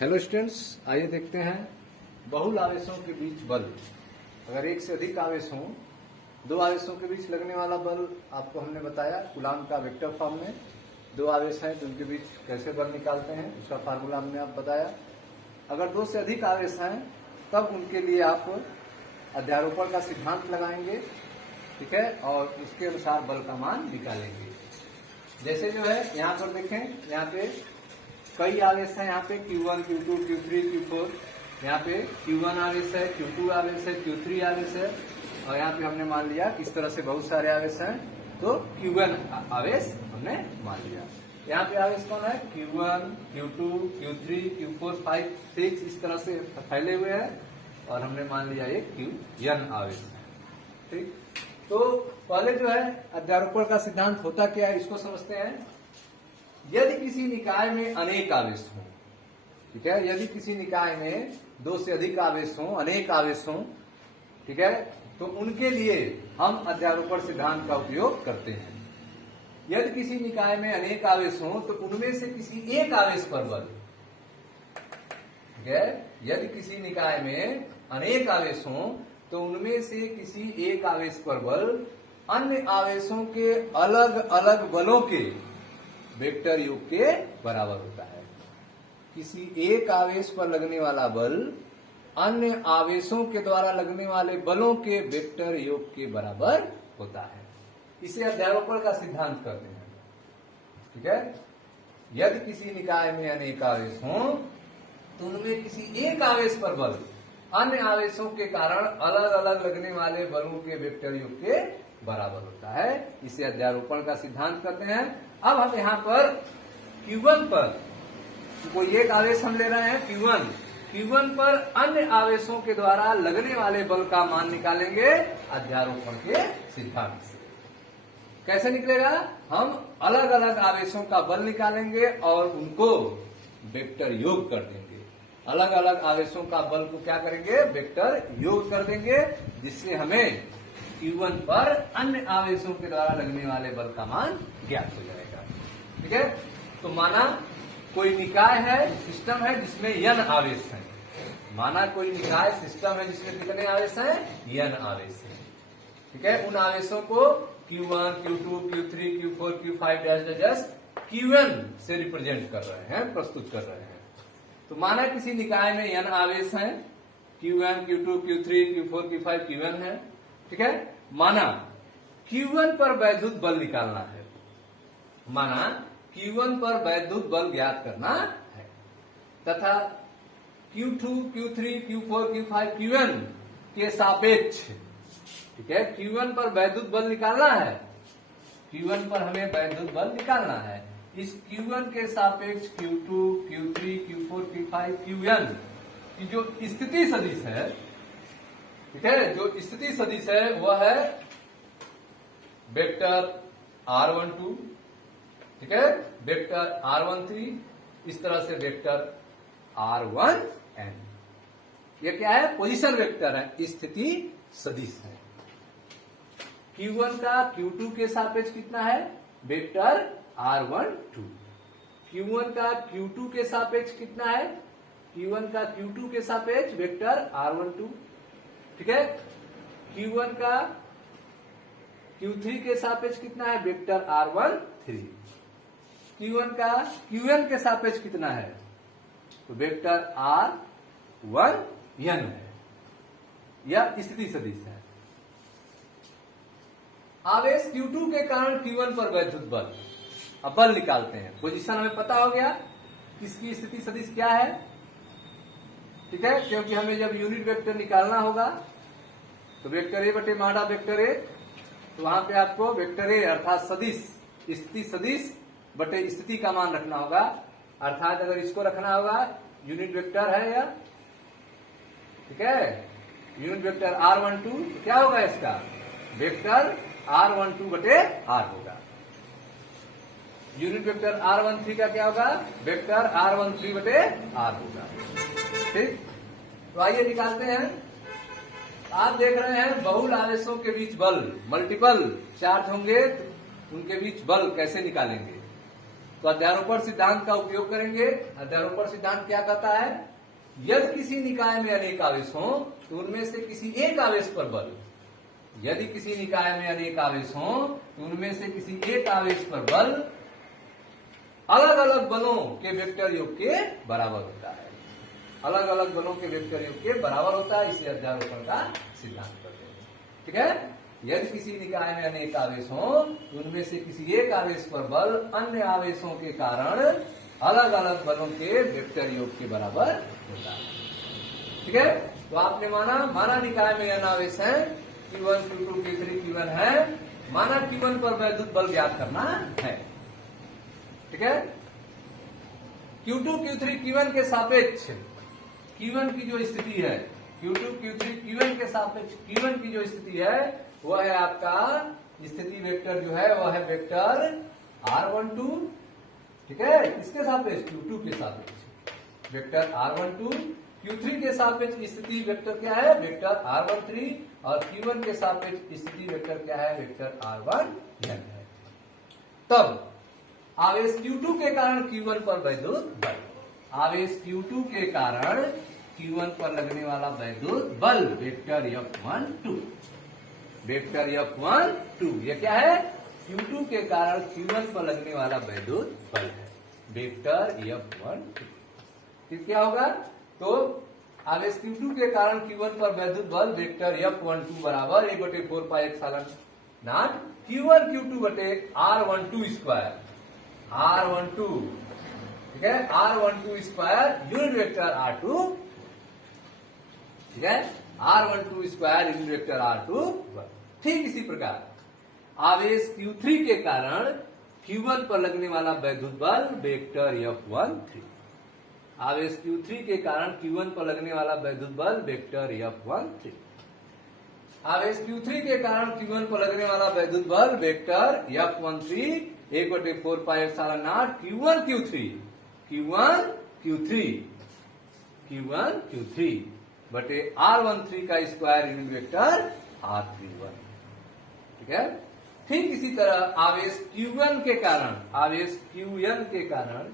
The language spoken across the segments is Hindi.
हेलो स्टूडेंट्स, आइए देखते हैं बहुल आवेशों के बीच बल। अगर एक से अधिक आवेश हों, दो आवेशों के बीच लगने वाला बल आपको हमने बताया कूलाम का वेक्टर फॉर्म में। दो आवेश हैं तो उनके बीच कैसे बल निकालते हैं उसका फार्मूला हमने आप बताया। अगर दो से अधिक आवेश हैं तब उनके लिए आप अध्यारोपण का सिद्धांत लगाएंगे, ठीक है, और उसके अनुसार बल का मान निकालेंगे। जैसे जो है यहाँ पर देखें, यहाँ पे कई आवेश है, यहाँ पे Q1, Q2, Q3, Q4, यहाँ पे Q1 आवेश है, Q2 आवेश है, Q3 आवेश है, और यहाँ पे हमने मान लिया कि इस तरह से बहुत सारे आवेश हैं तो Q1 आवेश हमने मान लिया। यहाँ पे आवेश कौन है? Q1, Q2, Q3, Q4, 5, 6 इस तरह से फैले हुए हैं और हमने मान लिया एक Qn आवेश है। ठीक, तो पहले जो है अध्यारोपण का सिद्धांत होता क्या है इसको समझते हैं। यदि किसी निकाय में अनेक आवेश हों, ठीक है, यदि किसी निकाय में दो से अधिक आवेश हों, अनेक आवेश हों, ठीक है, तो उनके लिए हम अध्यारोपण सिद्धांत का उपयोग करते हैं। यदि किसी निकाय में अनेक आवेश हों तो उनमें से किसी एक आवेश पर बल, ठीक है, यदि किसी निकाय में अनेक आवेश हों तो उनमें से किसी एक आवेश पर बल अन्य आवेशों के अलग अलग बलों के वेक्टर योग के बराबर होता है। किसी एक आवेश पर लगने वाला बल अन्य आवेशों के द्वारा लगने वाले बलों के वेक्टर योग के बराबर होता है। इसे अध्यारोपण का सिद्धांत कहते हैं, ठीक है। यदि किसी निकाय में अनेक आवेश हों तो उनमें किसी एक आवेश पर बल अन्य आवेशों के कारण अलग अलग लगने वाले बलों के वेक्टर योग के बराबर होता है। इसे अध्यारोपण का सिद्धांत कहते हैं। अब हम यहाँ पर Q1 पर कोई एक आवेश हम ले रहे हैं Q1 पर अन्य आवेशों के द्वारा लगने वाले बल का मान निकालेंगे अध्यारोपण के सिद्धांत से। कैसे निकलेगा? हम अलग अलग आवेशों का बल निकालेंगे और उनको वेक्टर योग कर देंगे। अलग अलग आवेशों का बल को क्या करेंगे? वेक्टर योग कर देंगे, जिससे हमें Q1 पर अन्य आवेशों के द्वारा लगने वाले बल का मान ज्ञात हो जाएगा। ठीक है, तो माना कोई निकाय है, सिस्टम है जिसमें n आवेश है। माना कोई निकाय सिस्टम है जिसमें कितने आवेश हैं? n आवेश है। ठीक है, उन आवेशों को Q1, Q2, Q3, Q4, Q5 dash Qn से रिप्रेजेंट कर रहे हैं, प्रस्तुत कर रहे हैं। तो माना किसी निकाय में n आवेश हैं, Q1, Q2, Q3, Q4, Q5, Qn है। ठीक है, माना Q1 पर वैद्युत बल निकालना है। माना Q1 पर वैद्युत बल ज्ञात करना है तथा Q2, Q3, Q4, Q5, Qn के सापेक्ष, ठीक है, Q1 पर वैद्युत बल निकालना है। Q1 पर हमें वैद्युत बल निकालना है। इस Q1 के सापेक्ष Q2, Q3, Q4, Q5, Qn की जो स्थिति सदिश है, ठीक है, जो स्थिति सदिश है वह है वेक्टर R12, ठीक है, वेक्टर R13, इस तरह से वेक्टर R1n। ये क्या है? पोजीशन वेक्टर है, स्थिति सदिश है। Q1 का Q2 के सापेक्ष कितना है? Vector R12। Q1 का Q2 के सापेक्ष कितना है? Q1 का Q2 के सापेक्ष वेक्टर R12। ठीक है, Q1 का Q3 के सापेक्ष कितना है? Vector R13। Q1 का Qn के सापेक्ष कितना है? तो वेक्टर R1n है। यह स्थिति सदिश है। आवेश Q2 के कारण Q1 पर वैद्युत बल, अब बल निकालते हैं। पोजीशन हमें पता हो गया, किसकी स्थिति सदिश क्या है, ठीक है, क्योंकि हमें जब यूनिट वेक्टर निकालना होगा तो वेक्टर ए बटे माडा वेक्टर ए, तो वहां पे आपको वेक्टर ए अर्थात सदिश, स्थिति सदिश बटे स्थिति का मान रखना होगा। अर्थात अगर इसको रखना होगा, यूनिट वेक्टर है यह, ठीक है, यूनिट वेक्टर R12, तो क्या होगा इसका? वेक्टर R12 बटे R होगा। यूनिट वेक्टर R13 का क्या होगा? वेक्टर R13 बटे R होगा। ठीक, तो आइए निकालते हैं। आप देख रहे हैं बहुल आवेशों के बीच बल, मल्टीपल चार्ज होंगे उनके बीच बल कैसे निकालेंगे। तो अध्यारोपण सिद्धांत का उपयोग करेंगे। अध्यारोपण सिद्धांत क्या कहता है, यदि किसी निकाय में अनेक आवेश हों तो उनमें से किसी एक आवेश पर बल, यदि किसी निकाय में अनेक आवेश हों तो उनमें से किसी एक आवेश पर बल अलग अलग बलों के वेक्टर योग के बराबर होता है। अलग अलग बलों के वेक्टर योग के बराबर होता है, इसे अध्यारोपण का सिद्धांत कहते हैं। ठीक है, यदि किसी निकाय में अनेक आवेश हों तो उनमें से किसी एक आवेश पर बल अन्य आवेशों के कारण अलग अलग बलों के वेक्टर योग के बराबर होता है। ठीक है, तो आपने माना निकाय में n आवेश है, Q1 Q2 Q3 Q1 है, माना Q1 पर वैद्युत बल ज्ञात करना है। ठीक है, Q2 Q3 Q1 के सापेक्ष Q1 की जो स्थिति है, Q2 Q3 Q1 के सापेक्ष Q1 की जो स्थिति है वह है आपका स्थिति वेक्टर जो है वह है वेक्टर R12। ठीक है, किसके सापेक्ष, Q2 के सापेक्ष वेक्टर R12। Q3 के सापेक्ष स्थिति वेक्टर क्या है, वेक्टर R13, और Q1 के सापेक्ष स्थिति वेक्टर क्या है, वेक्टर R1n है। तब आवेश Q2 के कारण Q1 पर वैद्युत बल, आवेश Q2 के कारण Q1 पर लगने वाला वैद्युत बल वेक्टर F12, वेक्टर F12 ये क्या है, Q2 के कारण Q1 पर लगने वाला वैद्युत बल है, वेक्टर F12। फिर क्या होगा, तो आवेश Q2 के कारण Q1 पर वैद्युत बल वेक्टर F12 बराबर 1/4πε0 Q1 Q2 बटे R12 स्क्वायर, R12। ठीक है, R12 square unit vector R2। ठीक है, R12 square unit vector R2। ठीक इसी प्रकार आवेश Q3 के कारण Q1 पर लगने वाला वैद्युत बल वेक्टर F13, आवेश Q3 के कारण Q1 पर लगने वाला वैद्युत बल वेक्टर F13, आवेश Q3 के कारण Q1 पर लगने वाला वैद्युत बल vector F13 1/4πε0 Q1 Q3 Q1 Q3 Q1 Q3 बटे R13 का स्क्वायर यूनिट वेक्टर R31। ठीक है, ठीक इसी तरह आवेश Q1 के कारण, आवेश Qn के कारण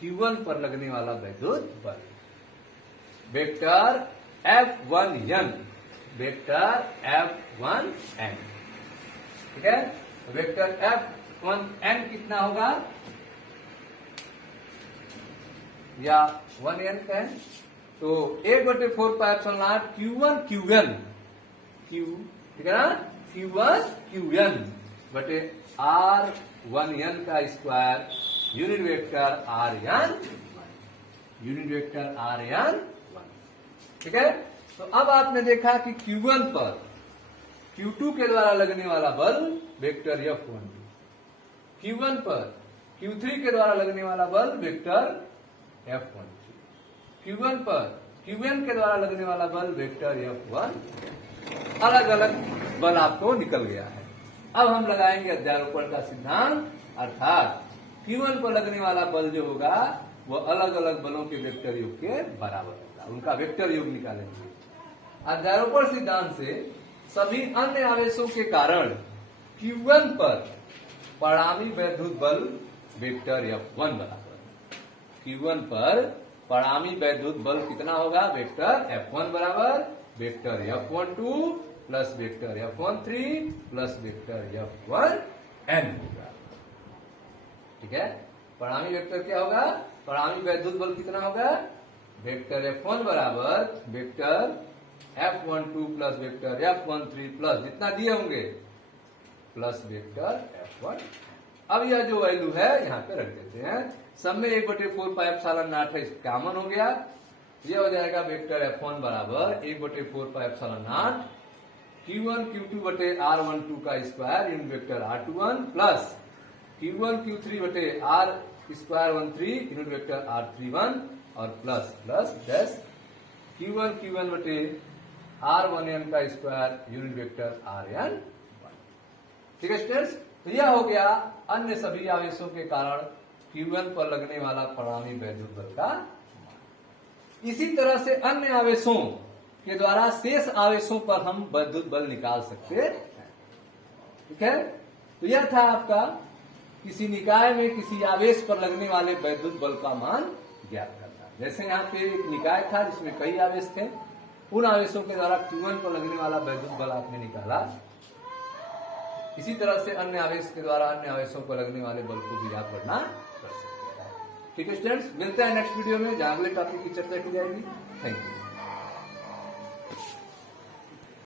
Q1 पर लगने वाला वैद्युत बल वेक्टर F1n, वेक्टर F1n। ठीक है, वेक्टर F1n कितना होगा, या 1n कहें तो 1/4πε0 Q1 Qn Q, ठीक है ना, Q1 Qn बटे R1n का square unit vector Rn, unit vector Rn। ठीक है, तो अब आपने देखा कि Q1 पर Q2 के द्वारा लगने वाला बल वेक्टर F12, Q1 पर Q3 के द्वारा लगने वाला बल वेक्टर F13, Q1 पर Qn के द्वारा लगने वाला बल वेक्टर F1। अलग अलग बल आपको निकल गया है। अब हम लगाएंगे अध्यारोपण का सिद्धांत, अर्थात Q1 पर लगने वाला बल जो होगा वह अलग अलग बलों के वेक्टर योग के बराबर होगा, उनका वेक्टर योग निकालेंगे। अध्यारोपण सिद्धांत से सभी अन्य आवेशों के कारण Q1 पर परिणामी वैद्युत बल वेक्टर F1 बराबर, Q1 पर परिणामी वैद्युत बल कितना होगा, वेक्टर F1 बराबर vector F12 plus vector F13 plus vector F1n होगा। ठीक है, परिणामी वेक्टर क्या होगा, परिणामी वैद्युत बल कितना होगा, वेक्टर F1 बराबर vector F12 plus vector F13 plus जितना दिए होंगे प्लस वेक्टर F1। अब यह जो वैल्यू है यहाँ पे रख देते हैं, सब में 1/4πε0 है, कॉमन हो गया, यह हो जाएगा वेक्टर F1 बराबर 1/4πε0 Q1 Q2 बटे R12 का square unit vector R21 plus Q1 Q3 बटे R square 13 unit vector R31 और plus plus dash Q1 Q1 बटे R1n का स्क्वायर यूनिट वेक्टर Rn। ठीक है स्टूडेंट्स, तो यह हो गया अन्य सभी आवेशों के कारण Q1 पर लगने वाला परिणामी वैद्युत बल का। इसी तरह से अन्य आवेशों के द्वारा शेष आवेशों पर हम वैद्युत बल निकाल सकते हैं। ठीक है, तो यह था आपका किसी निकाय में किसी आवेश पर लगने वाले वैद्युत बल का मान ज्ञात करना। जैसे यहाँ पे एक निकाय था जिसमें कई आवेश थे, उन आवेशों के द्वारा Q1 पर लगने वाला वैद्युत बल आपने निकाला। इसी तरह से अन्य आवेश के द्वारा अन्य आवेशों पर लगने वाले बल को भी आप गणना कर सकते हैं। ठीक है स्टूडेंट्स, मिलते हैं नेक्स्ट वीडियो में जहां अगले टॉपिक की चर्चा की जाएगी। Thank you.